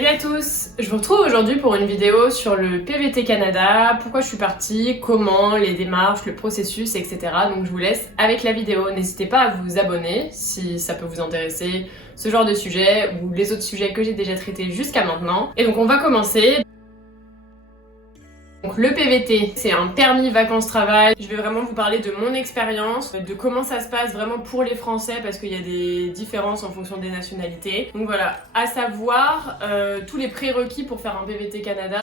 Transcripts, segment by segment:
Salut à tous! Je vous retrouve aujourd'hui pour une vidéo sur le PVT Canada, pourquoi je suis partie, comment, les démarches, le processus, etc. Donc je vous laisse avec la vidéo. N'hésitez pas à vous abonner si ça peut vous intéresser, ce genre de sujet ou les autres sujets que j'ai déjà traités jusqu'à maintenant. Et donc on va commencer. Donc le PVT, c'est un permis vacances-travail. Je vais vraiment vous parler de mon expérience, de comment ça se passe vraiment pour les Français parce qu'il y a des différences en fonction des nationalités. Donc voilà, à savoir tous les prérequis pour faire un PVT Canada.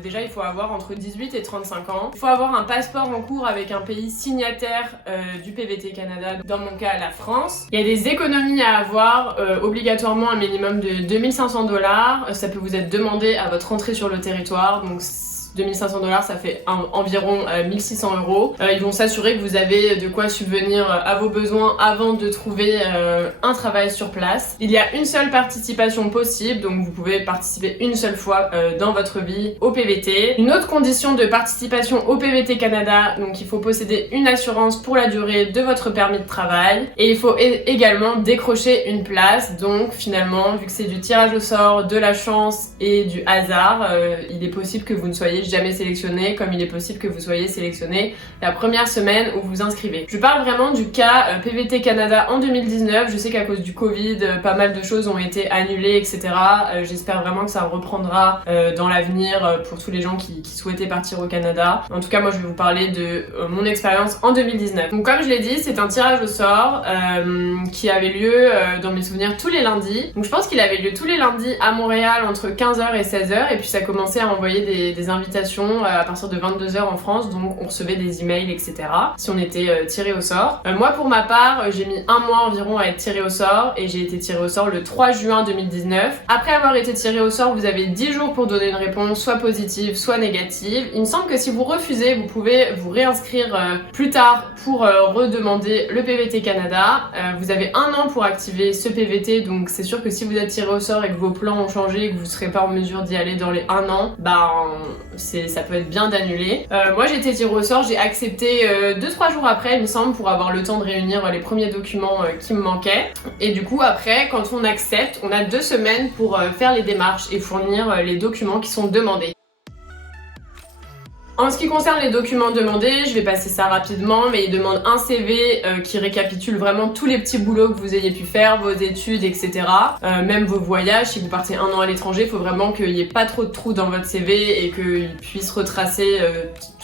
Déjà, il faut avoir entre 18 et 35 ans. Il faut avoir un passeport en cours avec un pays signataire du PVT Canada, dans mon cas la France. Il y a des économies à avoir, obligatoirement un minimum de 2500 $. Ça peut vous être demandé à votre entrée sur le territoire, donc 2500 $, ça fait environ 1600 €. Ils vont s'assurer que vous avez de quoi subvenir à vos besoins avant de trouver un travail sur place. Il y a une seule participation possible, donc vous pouvez participer une seule fois dans votre vie au PVT. Une autre condition de participation au PVT Canada, donc il faut posséder une assurance pour la durée de votre permis de travail et il faut également décrocher une place. Donc finalement, vu que c'est du tirage au sort, de la chance et du hasard, il est possible que vous ne soyez jamais sélectionné, comme il est possible que vous soyez sélectionné la première semaine où vous inscrivez. Je parle vraiment du cas PVT Canada en 2019. Je sais qu'à cause du Covid, pas mal de choses ont été annulées, etc. J'espère vraiment que ça reprendra dans l'avenir pour tous les gens qui souhaitaient partir au Canada. En tout cas, moi je vais vous parler de mon expérience en 2019. Donc comme je l'ai dit, c'est un tirage au sort qui avait lieu dans mes souvenirs tous les lundis. Donc je pense qu'il avait lieu tous les lundis à Montréal entre 15h et 16h et puis ça commençait à envoyer des invitations à partir de 22h en France, donc on recevait des emails, etc. si on était tiré au sort. Moi pour ma part, j'ai mis un mois environ à être tiré au sort et j'ai été tiré au sort le 3 juin 2019. Après avoir été tiré au sort, vous avez 10 jours pour donner une réponse soit positive, soit négative. Il me semble que si vous refusez, vous pouvez vous réinscrire plus tard pour redemander le PVT Canada. Vous avez un an pour activer ce PVT, donc c'est sûr que si vous êtes tiré au sort et que vos plans ont changé et que vous ne serez pas en mesure d'y aller dans les un an, ça peut être bien d'annuler. Moi j'ai été tirée au sort, j'ai accepté 2-3 jours après il me semble pour avoir le temps de réunir les premiers documents qui me manquaient. Et du coup après quand on accepte, on a 2 semaines pour faire les démarches et fournir les documents qui sont demandés. En ce qui concerne les documents demandés, je vais passer ça rapidement, mais ils demandent un CV qui récapitule vraiment tous les petits boulots que vous ayez pu faire, vos études, etc. Même vos voyages, si vous partez un an à l'étranger, il faut vraiment qu'il n'y ait pas trop de trous dans votre CV et qu'il puisse retracer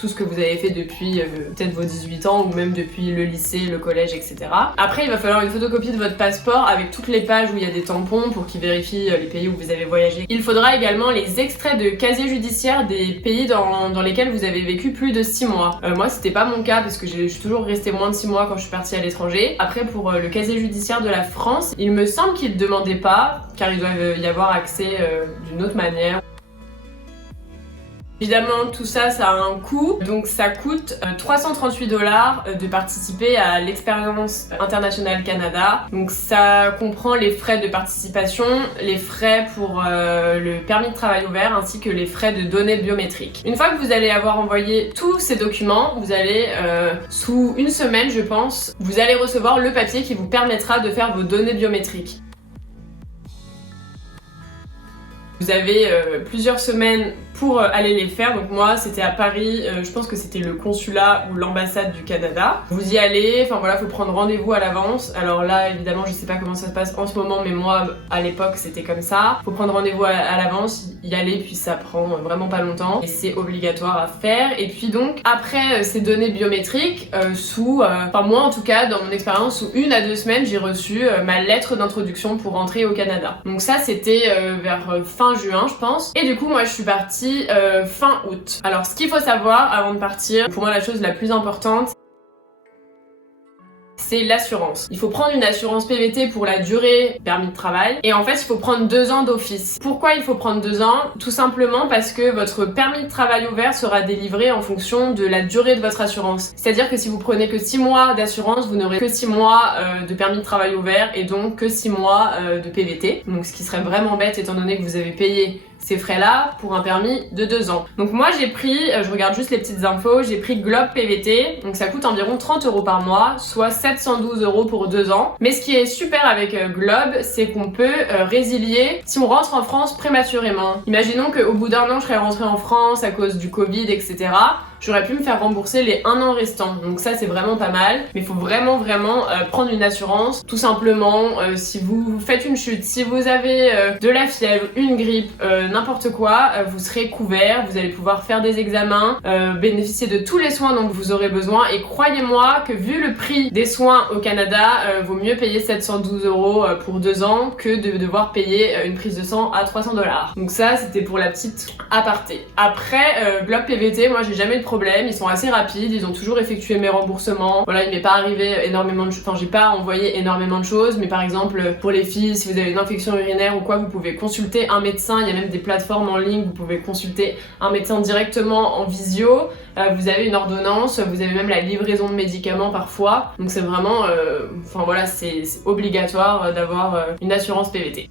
tout ce que vous avez fait depuis peut-être vos 18 ans ou même depuis le lycée, le collège, etc. Après, il va falloir une photocopie de votre passeport avec toutes les pages où il y a des tampons pour qu'ils vérifient les pays où vous avez voyagé. Il faudra également les extraits de casier judiciaire des pays dans lesquels vous avez vécu plus de 6 mois. Moi c'était pas mon cas parce que je suis toujours restée moins de 6 mois quand je suis partie à l'étranger. Après pour le casier judiciaire de la France, il me semble qu'il ne demandait pas car il doit y avoir accès d'une autre manière. Évidemment, tout ça, ça a un coût, donc ça coûte 338 $ de participer à l'expérience internationale Canada. Donc ça comprend les frais de participation, les frais pour le permis de travail ouvert, ainsi que les frais de données biométriques. Une fois que vous allez avoir envoyé tous ces documents, vous allez, sous une semaine je pense, vous allez recevoir le papier qui vous permettra de faire vos données biométriques. Vous avez plusieurs semaines pour aller les faire. Donc moi c'était à Paris, je pense que c'était le consulat ou l'ambassade du Canada. Vous y allez, enfin voilà, faut prendre rendez-vous à l'avance. Alors là évidemment je sais pas comment ça se passe en ce moment, mais moi à l'époque c'était comme ça. Faut prendre rendez-vous à l'avance, y aller, puis ça prend vraiment pas longtemps et c'est obligatoire à faire. Et puis donc après ces données biométriques, enfin moi en tout cas dans mon expérience, sous 1 à 2 semaines j'ai reçu ma lettre d'introduction pour rentrer au Canada. Donc ça c'était vers fin juin je pense. Et du coup moi je suis partie fin août. Alors ce qu'il faut savoir avant de partir, pour moi la chose la plus importante, c'est l'assurance. Il faut prendre une assurance PVT pour la durée permis de travail et en fait il faut prendre 2 ans d'office. Pourquoi il faut prendre 2 ans? Tout simplement parce que votre permis de travail ouvert sera délivré en fonction de la durée de votre assurance. C'est-à-dire que si vous prenez que 6 mois d'assurance, vous n'aurez que 6 mois de permis de travail ouvert et donc que 6 mois de PVT. Donc ce qui serait vraiment bête étant donné que vous avez payé ces frais-là pour un permis de 2 ans. Donc moi j'ai pris, je regarde juste les petites infos, j'ai pris Globe PVT, donc ça coûte environ 30 € par mois, soit 712 € pour 2 ans. Mais ce qui est super avec Globe, c'est qu'on peut résilier si on rentre en France prématurément. Imaginons qu'au bout d'un an je serais rentrée en France à cause du Covid, etc. J'aurais pu me faire rembourser les 1 an restants. Donc ça c'est vraiment pas mal. Mais il faut vraiment prendre une assurance. Tout simplement, si vous faites une chute, si vous avez de la fièvre, une grippe, n'importe quoi, vous serez couvert. Vous allez pouvoir faire des examens, bénéficier de tous les soins dont vous aurez besoin. Et croyez-moi que vu le prix des soins au Canada, vaut mieux payer 712 € pour 2 ans que de devoir payer une prise de sang à 300 $. Donc ça c'était pour la petite aparté. Après, Globe PVT, moi j'ai jamais eu de problème, ils sont assez rapides, ils ont toujours effectué mes remboursements. Voilà, il m'est pas arrivé énormément de choses, enfin j'ai pas envoyé énormément de choses, mais par exemple pour les filles, si vous avez une infection urinaire ou quoi, vous pouvez consulter un médecin, il y a même des plateformes en ligne, vous pouvez consulter un médecin directement en visio, vous avez une ordonnance, vous avez même la livraison de médicaments parfois, donc c'est vraiment, enfin voilà, c'est obligatoire d'avoir une assurance PVT.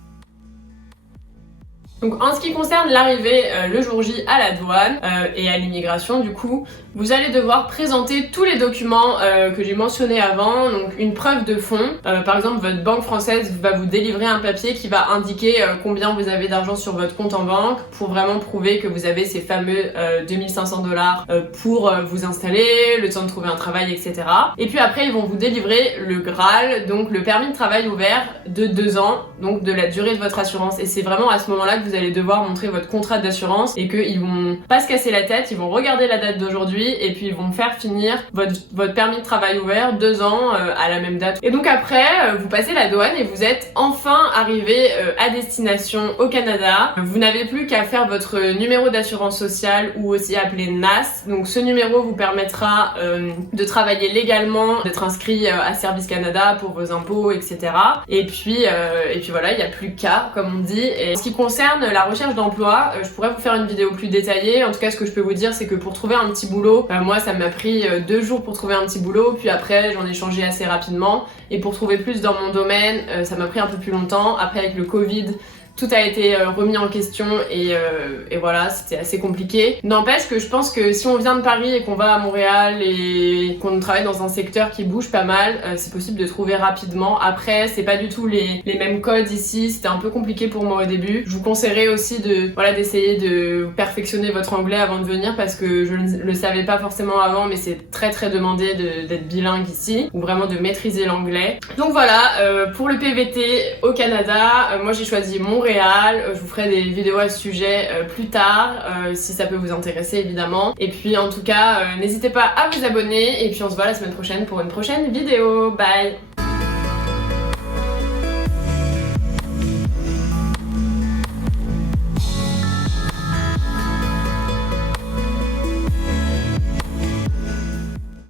Donc en ce qui concerne l'arrivée le jour J à la douane et à l'immigration du coup, vous allez devoir présenter tous les documents que j'ai mentionnés avant, donc une preuve de fonds. Par exemple, votre banque française va vous délivrer un papier qui va indiquer combien vous avez d'argent sur votre compte en banque pour vraiment prouver que vous avez ces fameux 2500 $ pour vous installer, le temps de trouver un travail, etc. Et puis après, ils vont vous délivrer le Graal, donc le permis de travail ouvert de 2 ans, donc de la durée de votre assurance. Et c'est vraiment à ce moment-là que vous allez devoir montrer votre contrat d'assurance et qu'ils vont pas se casser la tête, ils vont regarder la date d'aujourd'hui et puis ils vont faire finir votre permis de travail ouvert 2 ans à la même date. Et donc après, vous passez la douane et vous êtes enfin arrivé à destination au Canada. Vous n'avez plus qu'à faire votre numéro d'assurance sociale ou aussi appelé NAS. Donc ce numéro vous permettra de travailler légalement, d'être inscrit à Service Canada pour vos impôts, etc. Et puis voilà, il n'y a plus qu'à, comme on dit. Et en ce qui concerne la recherche d'emploi, je pourrais vous faire une vidéo plus détaillée. En tout cas, ce que je peux vous dire, c'est que pour trouver un petit boulot, moi ça m'a pris 2 jours pour trouver un petit boulot, puis après j'en ai changé assez rapidement. Et pour trouver plus dans mon domaine, ça m'a pris un peu plus longtemps. Après avec le Covid, tout a été remis en question et voilà, c'était assez compliqué. N'empêche que je pense que si on vient de Paris et qu'on va à Montréal et qu'on travaille dans un secteur qui bouge pas mal, c'est possible de trouver rapidement. Après, c'est pas du tout les mêmes codes ici, c'était un peu compliqué pour moi au début. Je vous conseillerais aussi d'essayer de perfectionner votre anglais avant de venir parce que je ne le savais pas forcément avant, mais c'est très demandé d'être bilingue ici, ou vraiment de maîtriser l'anglais. Donc voilà, pour le PVT au Canada, moi j'ai choisi Montréal. Je vous ferai des vidéos à ce sujet plus tard, si ça peut vous intéresser évidemment. Et puis en tout cas, n'hésitez pas à vous abonner et puis on se voit la semaine prochaine pour une prochaine vidéo. Bye!